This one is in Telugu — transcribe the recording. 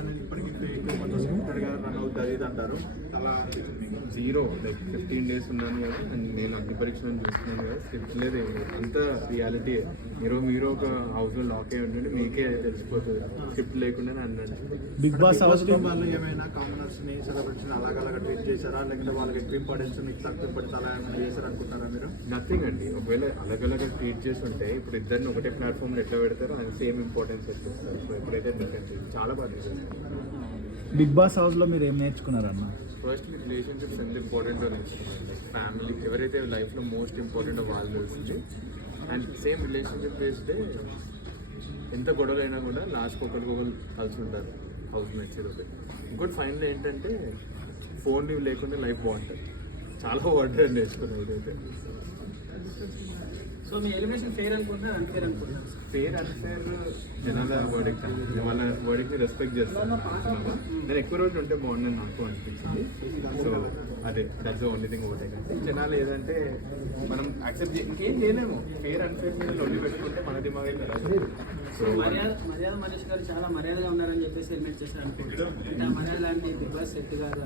అనేది ఇప్పటికీ ఫేక్ కొంచెం స్క్రిప్టెడ్గా రన్ అవుతుంది ఇది అంటారు. అలా జీరో లైక్ 15 days ఉన్నాను కదా, అండ్ నేను అన్ని పరీక్షలు చూస్తున్నాను కదా, స్క్రిప్ట్ లేదు అంతా రియాలిటీ. మీరు ఒక హౌస్లో లాక్ అయి ఉంటుంటే మీకే తెలిసిపోతుంది స్క్రిప్ట్ లేకుండా అన్నాడు. బిగ్ బాస్ హౌస్ వాళ్ళు ఏమైనా కామనర్స్ని సెలబ్రిటీని అలాగ ట్రీట్ చేశారా, లేకపోతే వాళ్ళకి ఎక్కువ ఇంపార్టెన్స్ మీకు తక్కువ ఇంపార్టెన్స్ అలా ఏమైనా చేశారు అనుకుంటారా మీరు? నథింగ్ అండి. ఒకవేళ అలగలగా ట్రీట్ చేసి ఉంటే ఇప్పుడు ఇద్దరిని ఒకటే ప్లాట్ఫామ్లో ఎట్లా పెడతారో అది సేమ్ ఇంపార్టెన్స్ వచ్చేస్తారు. ఎప్పుడైతే డిఫరెన్స్ చాలా బాగా చేస్తారు. బిగ్ బాస్ హౌస్లో మీరు ఏం నేర్చుకున్నారన్న? ఫస్ట్ మీ రిలేషన్షిప్స్ ఎంత ఇంపార్టెంట్ నేర్చుకున్నాను. ఫ్యామిలీ ఎవరైతే లైఫ్లో మోస్ట్ ఇంపార్టెంట్ వాళ్ళు తెలిసింది. అండ్ సేమ్ రిలేషన్షిప్ చేస్తే ఎంత గొడవలైనా కూడా లాస్ట్కి ఒకరికొకరు కలిసి ఉంటారు హౌస్ మేట్స్. ఈరోజు ఇంకోటి ఫైనల్ ఏంటంటే ఫోన్ లీవ్ లేకుండా లైఫ్ బాగుంటుంది. చాలా బాగుంటుంది నేర్చుకున్నాను ఇదైతే. సో మీ ఎలిమినేషన్ ఫెయిర్ అనుకుంటున్నా అన్ఫేర్ అనుకుంటున్నా? ఫెయిర్ అన్ఫేర్ జనాల వర్డిక్ట్, వాళ్ళ వర్డిక్ని రెస్పెక్ట్ చేస్తాను. నేను ఎక్కువ రోజులు ఉంటే బాగుందని నాకు అనిపించింది. సో అదే దట్స్ ద ఓన్లీ థింగ్ ఒకటే. కానీ జనాలు ఏదంటే మనం యాక్సెప్ట్ ఇంకేం చేయలేము. ఫెయిర్ అన్ఫేర్ మీద లొల్లి పెట్టుకుంటే మన దిమాగే కదా. సో మర్యాద మనీష్ గారు చాలా మర్యాదగా ఉన్నారని చెప్పేసి ఎలిమినేట్ చేశారు అనుకుంటున్నాను. అంటే ఆ మర్యాద లాంటి బిగ్ బాస్ సెట్ కాదు.